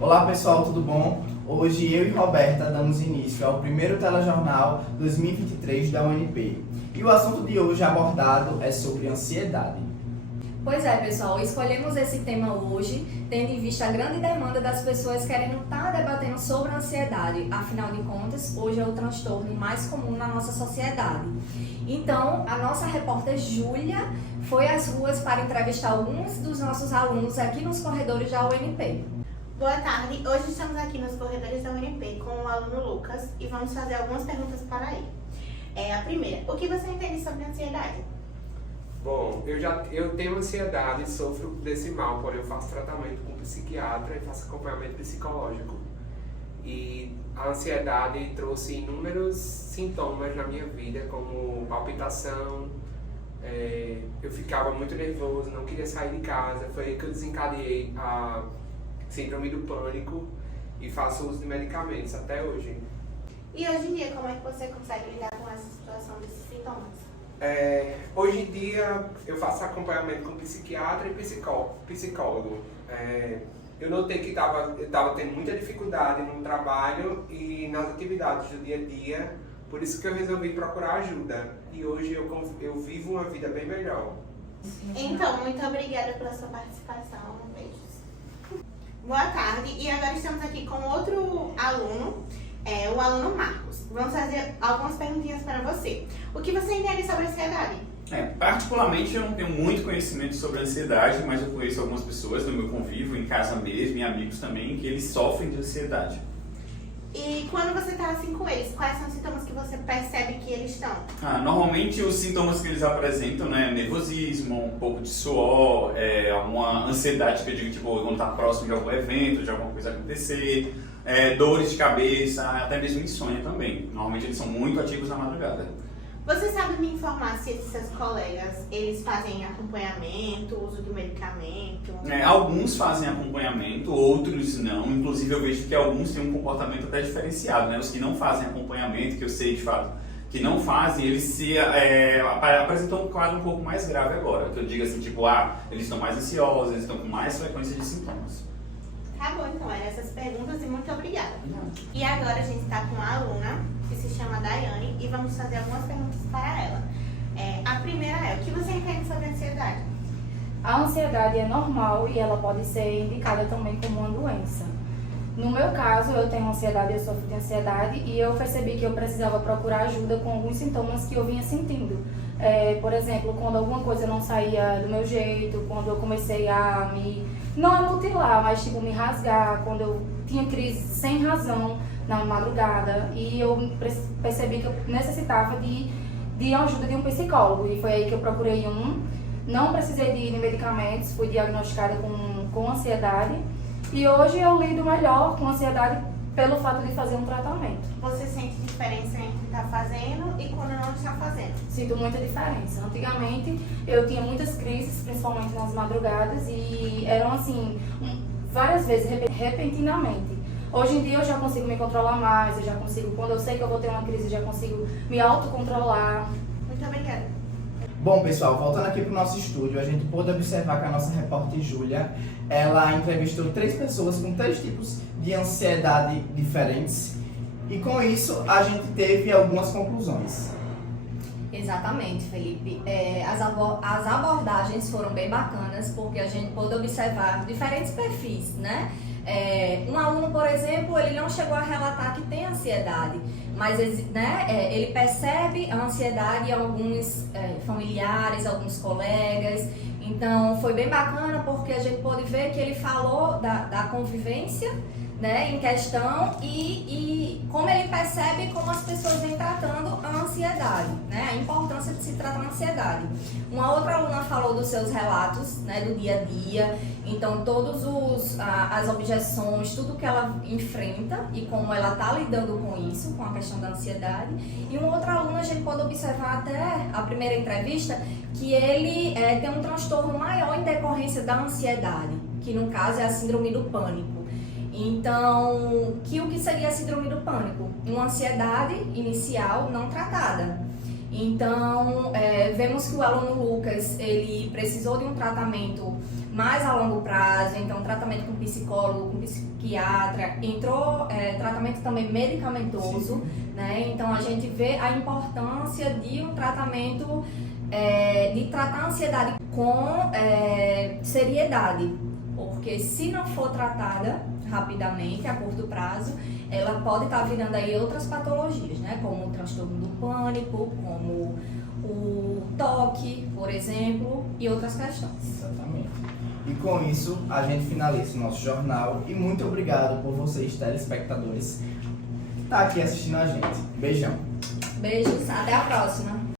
Olá pessoal, tudo bom? Hoje eu e Roberta damos início ao primeiro telejornal 2023 da UNP. E o assunto de hoje abordado é sobre ansiedade. Pois é, pessoal, escolhemos esse tema hoje, tendo em vista a grande demanda das pessoas querendo estar debatendo sobre a ansiedade. Afinal de contas, hoje é o transtorno mais comum na nossa sociedade. Então, a nossa repórter Júlia foi às ruas para entrevistar alguns dos nossos alunos aqui nos corredores da UNP. Boa tarde, hoje estamos aqui nos corredores da UNP com o aluno Lucas e vamos fazer algumas perguntas para ele. A primeira, o que você entende sobre ansiedade? Bom, eu tenho ansiedade e sofro desse mal, porém eu faço tratamento com psiquiatra e faço acompanhamento psicológico. E a ansiedade trouxe inúmeros sintomas na minha vida, como palpitação, eu ficava muito nervoso, não queria sair de casa, foi aí que eu desencadeei a síndrome do pânico e faço uso de medicamentos até hoje. E hoje em dia, como é que você consegue lidar com essa situação desses sintomas? Hoje em dia eu faço acompanhamento com psiquiatra e psicólogo. Eu notei que eu estava tendo muita dificuldade no trabalho e nas atividades do dia a dia, por isso que eu resolvi procurar ajuda. E hoje eu vivo uma vida bem melhor. Então, muito obrigada pela sua participação. Beijos. Boa tarde, e agora estamos aqui com outro aluno, o aluno Marcos. Vamos fazer algumas perguntinhas para você. O que você entende sobre a ansiedade? Particularmente eu não tenho muito conhecimento sobre a ansiedade, mas eu conheço algumas pessoas no meu convívio, em casa mesmo, e amigos também, que eles sofrem de ansiedade. E quando você está assim com eles, quais são os sintomas que você percebe que eles estão? Normalmente os sintomas que eles apresentam, né, nervosismo, um pouco de suor, uma ansiedade que eu digo, tipo, quando está próximo de algum evento, de alguma coisa acontecer, dores de cabeça, até mesmo insônia também. Normalmente eles são muito ativos na madrugada. Você sabe me informar se esses seus colegas, eles fazem acompanhamento, uso de medicamento? Alguns fazem acompanhamento, outros não. Inclusive eu vejo que alguns têm um comportamento até diferenciado, né? Os que não fazem acompanhamento, que eu sei de fato que não fazem, eles apresentam um quadro um pouco mais grave agora. Que eu digo assim, tipo, eles estão mais ansiosos, eles estão com mais frequência de sintomas. Tá bom, então, eram essas perguntas e muito obrigada. E agora a gente está com uma aluna que se chama Daiane e vamos fazer algumas perguntas para ela. A primeira o que você entende sobre a ansiedade? A ansiedade é normal e ela pode ser indicada também como uma doença. No meu caso, eu tenho ansiedade, eu sofro de ansiedade e eu percebi que eu precisava procurar ajuda com alguns sintomas que eu vinha sentindo. Por exemplo, quando alguma coisa não saía do meu jeito, quando eu comecei a não a mutilar, mas tipo me rasgar, quando eu tinha crise sem razão na madrugada e eu percebi que eu necessitava de ajuda de um psicólogo e foi aí que eu procurei não precisei de ir em medicamentos, fui diagnosticada com ansiedade e hoje eu lido melhor com ansiedade pelo fato de fazer um tratamento. Você sente diferença entre estar fazendo e quando não está fazendo? Sinto muita diferença. Antigamente eu tinha muitas crises, principalmente nas madrugadas, e eram assim, várias vezes, repentinamente. Hoje em dia eu já consigo me controlar mais, eu já consigo, quando eu sei que eu vou ter uma crise, eu já consigo me autocontrolar. Muito obrigada. Bom pessoal, voltando aqui para o nosso estúdio, a gente pôde observar que a nossa repórter Júlia, ela entrevistou 3 pessoas com 3 tipos de ansiedade diferentes e com isso a gente teve algumas conclusões. Exatamente, Felipe. As abordagens foram bem bacanas porque a gente pôde observar diferentes perfis, né? Um aluno, por exemplo, ele não chegou a relatar que tem ansiedade, mas ele percebe a ansiedade em alguns familiares, alguns colegas. Então foi bem bacana porque a gente pôde ver que ele falou da convivência, né, em questão e como ele percebe como as pessoas vêm tratando a ansiedade, né, a importância de se tratar a ansiedade. Uma outra aluna falou dos seus relatos, né, do dia a dia, então todos as objeções, tudo que ela enfrenta e como ela está lidando com isso, com a questão da ansiedade. E uma outra aluna a gente pode observar até a primeira entrevista que ele tem um transtorno maior em decorrência da ansiedade, que no caso é a síndrome do pânico. Então, o que seria a síndrome do pânico? Uma ansiedade inicial não tratada. Então, vemos que o aluno Lucas, ele precisou de um tratamento mais a longo prazo, então tratamento com psicólogo, com psiquiatra, entrou tratamento também medicamentoso, né? Então a gente vê a importância de um tratamento, de tratar a ansiedade com seriedade, porque se não for tratada rapidamente, a curto prazo, ela pode estar virando aí outras patologias, né? Como o transtorno do pânico, como o toque, por exemplo, e outras questões. Exatamente. E com isso, a gente finaliza o nosso jornal e muito obrigado por vocês, telespectadores, que estão aqui assistindo a gente. Beijão. Beijos, até a próxima.